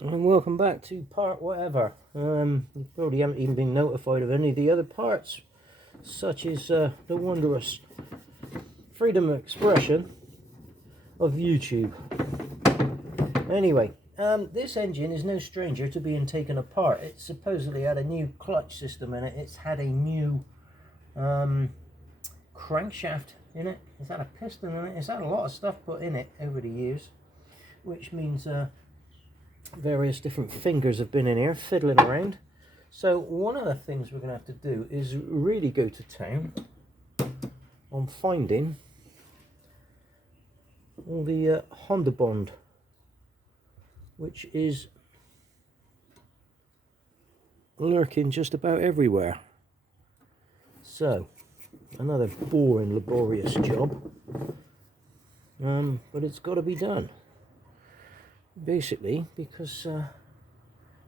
And welcome back to part whatever. You probably haven't even been notified of any of the other parts, such as the wondrous freedom of expression of YouTube. Anyway, this engine is no stranger to being taken apart. It supposedly had a new clutch system in it. It's had a new crankshaft in it. It's had a piston in it. It's had a lot of stuff put in it over the years, which means various different fingers have been in here fiddling around. So one of the things we're going to have to do is really go to town on finding all the Honda Bond, which is lurking just about everywhere. So another boring, laborious job, but it's got to be done. Basically, because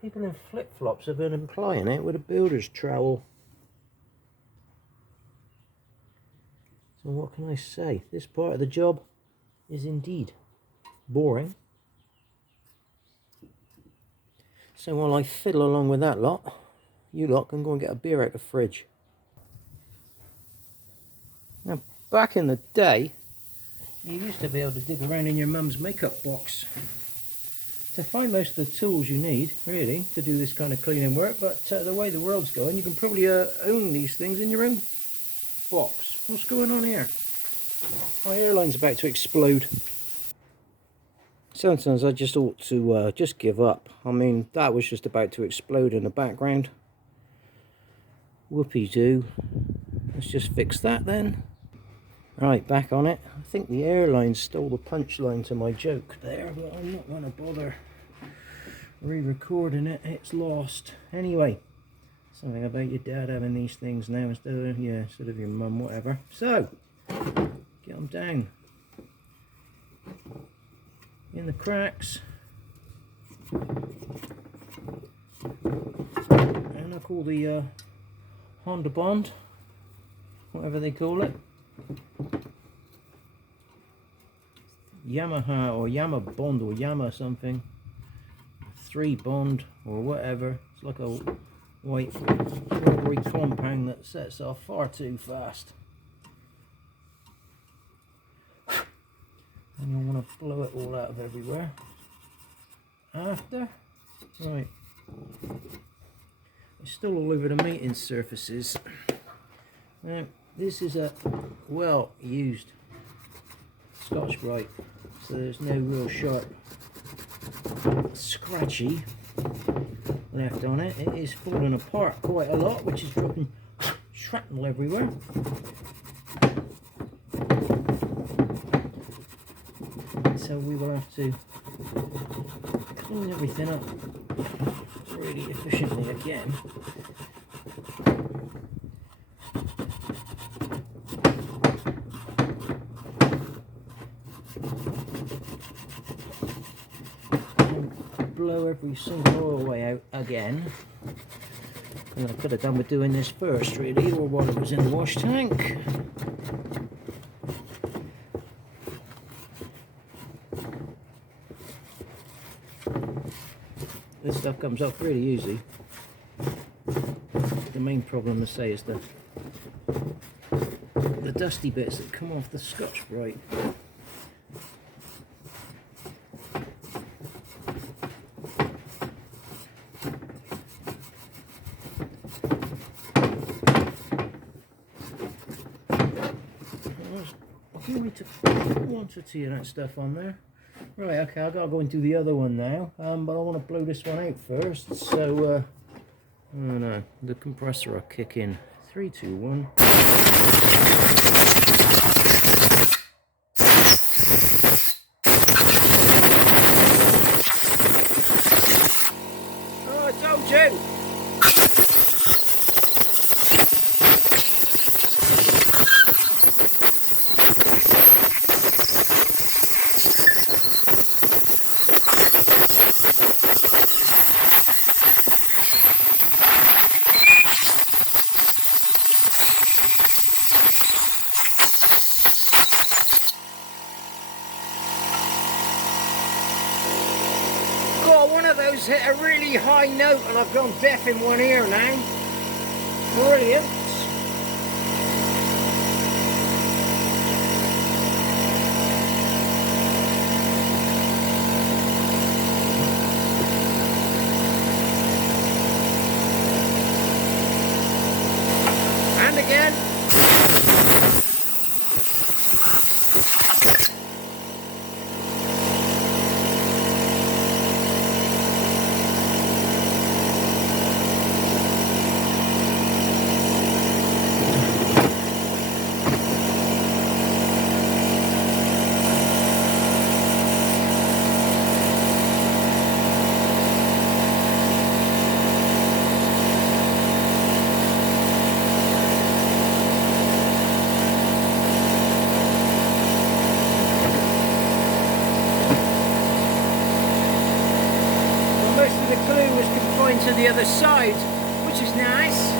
people in flip-flops have been applying it with a builder's trowel. So what can I say? This part of the job is indeed boring. So while I fiddle along with that lot, you lot can go and get a beer out of the fridge. Now, back in the day, you used to be able to dig around in your mum's makeup box to find most of the tools you need, really, to do this kind of cleaning work. But the way the world's going, you can probably own these things in your own box. What's going on here? My airline's about to explode. Sometimes I just ought to just give up. I mean, that was just about to explode in the background. Whoopie-doo. Let's just fix that then. Right, back on it. I think the airline stole the punchline to my joke there, but I'm not going to bother re-recording it. It's lost. Anyway, something about your dad having these things now instead of your mum, whatever. So, get them down in the cracks, and I call the Honda Bond, whatever they call it, Yamaha or Yama Bond or Yama something, 3 Bond or whatever. It's like a white rubbery compound that sets off far too fast, and you'll want to blow it all out of everywhere after. Right, it's still all over the mating surfaces. Now this is a well used Scotch-Brite, so there's no real sharp scratchy left on it. It is falling apart quite a lot, which is dropping shrapnel everywhere. So we will have to clean everything up really efficiently again. Blow every single oilway out again. And I could have done with doing this first, really, or while it was in the wash tank. This stuff comes up really easy. The main problem, to say, is the dusty bits that come off the Scotch-Brite. Quantity of that stuff on there. Right, okay, I've got to go into the other one now, but I want to blow this one out first, so oh no, the compressor will kick in. 3, 2, 1. Oh, I told you! of those hit a really high note and I've gone deaf in one ear now. Brilliant. And again. To the other side, which is nice.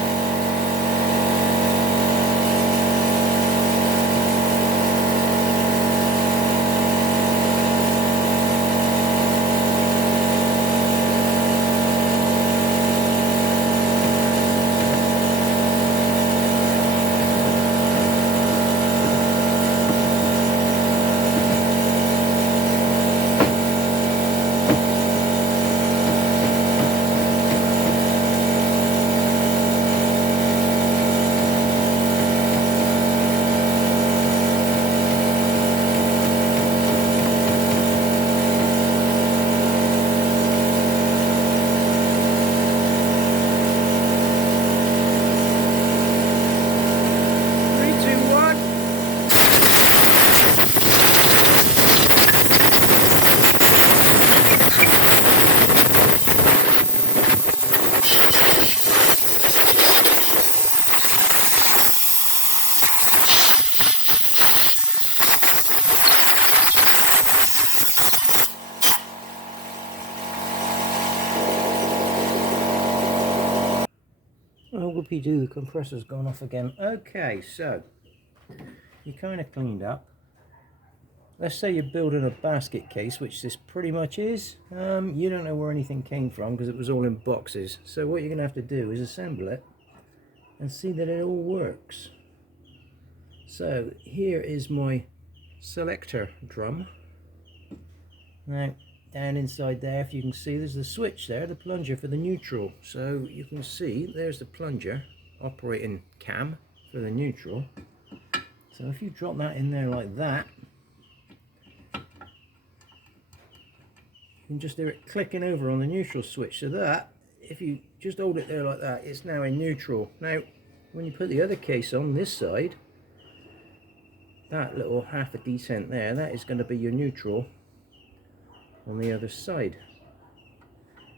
Oh, whoopie-doo, the compressor's gone off again. Okay, so you kind of cleaned up. Let's say you're building a basket case, which this pretty much is. You don't know where anything came from because it was all in boxes. So what you're going to have to do is assemble it and see that it all works. So here is my selector drum. Now, down inside there, if you can see, there's the switch there, the plunger for the neutral. So you can see there's the plunger operating cam for the neutral. So if you drop that in there like that, you can just hear it clicking over on the neutral switch. So that, if you just hold it there like that, it's now in neutral. Now, when you put the other case on this side, that little half a decent there, that is going to be your neutral on the other side.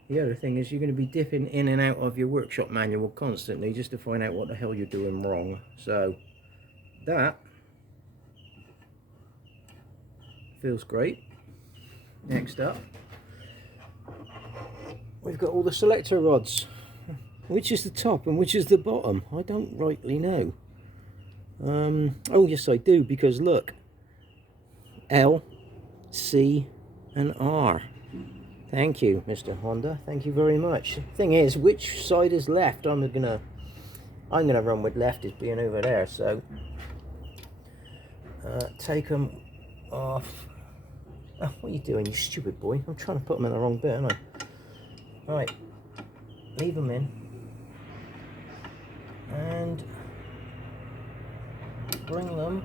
The other thing is you're going to be dipping in and out of your workshop manual constantly just to find out what the hell you're doing wrong. So that feels great. Next up, we've got all the selector rods. Which is the top and which is the bottom? I don't rightly know. Oh yes I do, because look, L, C and R. Thank you, Mr. Honda. Thank you very much. Thing is, which side is left? I'm gonna run with left as being over there. So take them off. Oh, what are you doing, you stupid boy? I'm trying to put them in the wrong bit, aren't I? Right, leave them in and bring them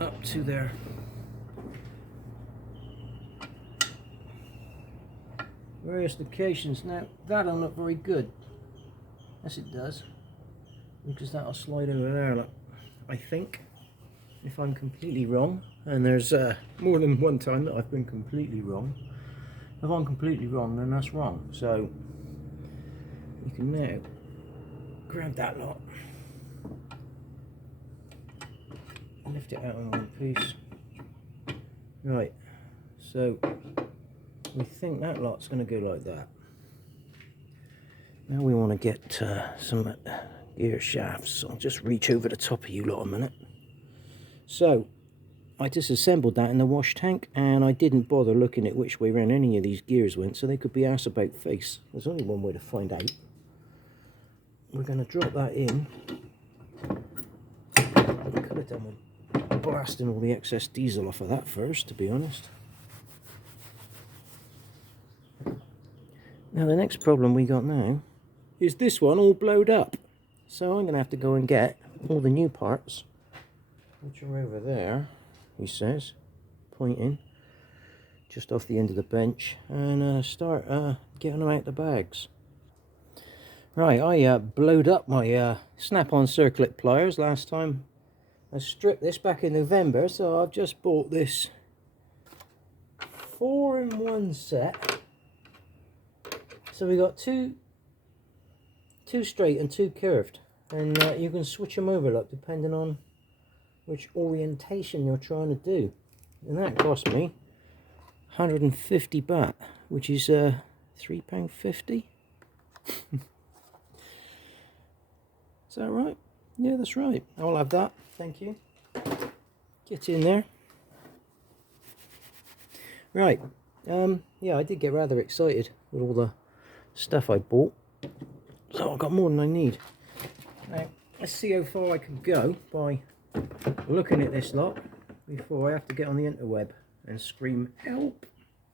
up to their various locations. Now that'll look very good. Yes it does, because that'll slide over there, look, I think, if I'm completely wrong, and there's more than one time that I've been completely wrong. If I'm completely wrong, then that's wrong. So you can now grab that lot, lift it out in one piece. Right, so we think that lot's going to go like that. Now we want to get some gear shafts. I'll just reach over the top of you lot a minute. So I disassembled that in the wash tank, and I didn't bother looking at which way around any of these gears went, so they could be arse about face. There's only one way to find out. We're going to drop that in. I could have done with blasting all the excess diesel off of that first, to be honest. Now the next problem we got now is this one all blowed up. So I'm going to have to go and get all the new parts, which are over there, he says, pointing just off the end of the bench, and start getting them out the bags. Right, I blowed up my snap-on circlip pliers last time. I stripped this back in November, so I've just bought this 4-in-1 set. So we got two straight and 2 curved, and you can switch them over, look, depending on which orientation you're trying to do. And that cost me 150 baht, which is £3.50. Is that right? Yeah, that's right. I'll have that. Thank you. Get in there. Right. Yeah, I did get rather excited with all the stuff I bought. So I've got more than I need. Now, let's see how far I can go by looking at this lot before I have to get on the interweb and scream, help!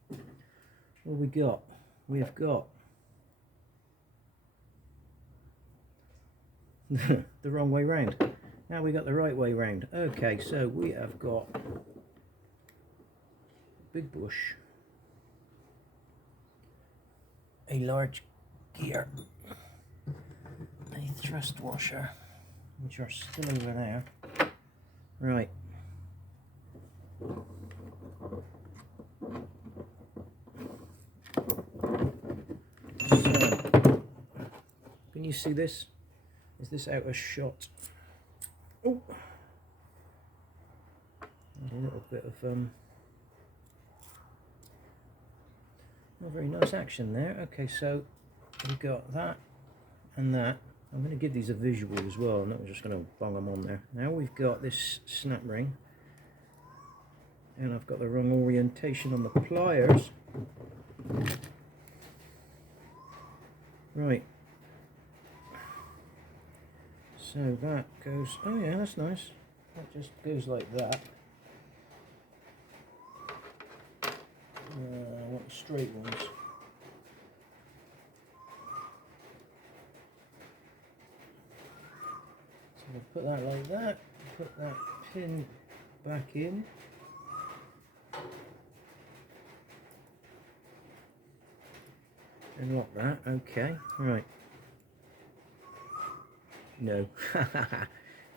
What have we got? We've got the wrong way round. Now we got the right way round. Okay, so we have got big bush, a large gear, a thrust washer, which are still over there. Right. So, can you see this? Is this out of shot? Oh, a little bit of not very nice action there. Okay, so we've got that and that. I'm going to give these a visual as well. I'm not just going to bung them on there. Now we've got this snap ring, and I've got the wrong orientation on the pliers. Right. So that goes, oh yeah, that's nice. That just goes like that. I want the straight ones. So we'll put that like that, put that pin back in. And lock that, okay, right. No.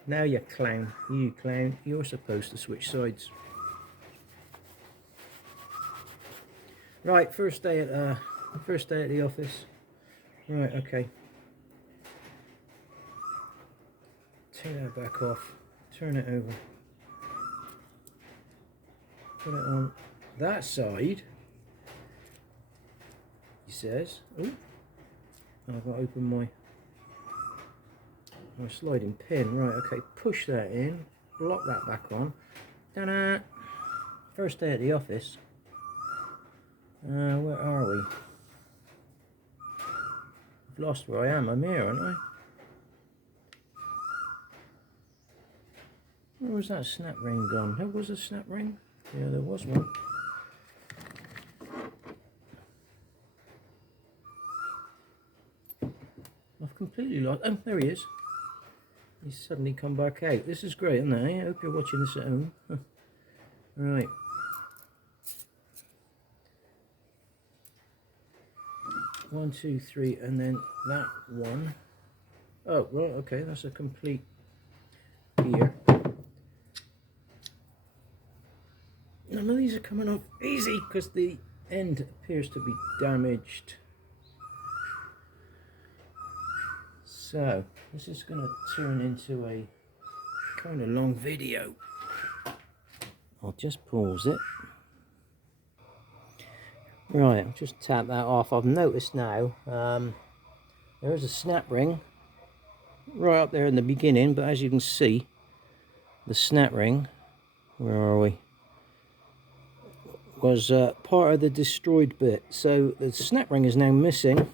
Now you clown, you're supposed to switch sides. Right, first day at the office. Right, okay. Take that back off, turn it over. Put it on that side, he says. Oh, I've got to open my sliding pin. Right, okay, push that in, lock that back on. Ta-da! First day at the office. Where are we? I've lost where I am. I'm here, aren't I? Where was that snap ring gone? There was a snap ring? Yeah, there was one. I've completely lost. Oh, there he is. He's suddenly come back out. This is great, isn't it? I hope you're watching this at home. Right. One, two, three, and then that one. Oh, right, okay, that's a complete gear. None of these are coming off easy because the end appears to be damaged. So, this is going to turn into a kind of long video. I'll just pause it. Right, I'll just tap that off. I've noticed now there is a snap ring right up there in the beginning, but as you can see, the snap ring where are we? Was part of the destroyed bit. So the snap ring is now missing,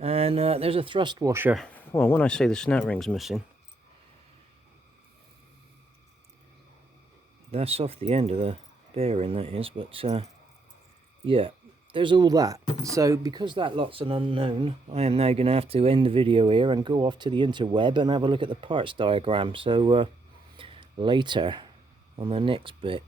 and there's a thrust washer. Well, when I say the snap ring's missing, that's off the end of the bearing, that is, but yeah, there's all that. So because that lot's an unknown, I am now going to have to end the video here and go off to the interweb and have a look at the parts diagram. So later on the next bit.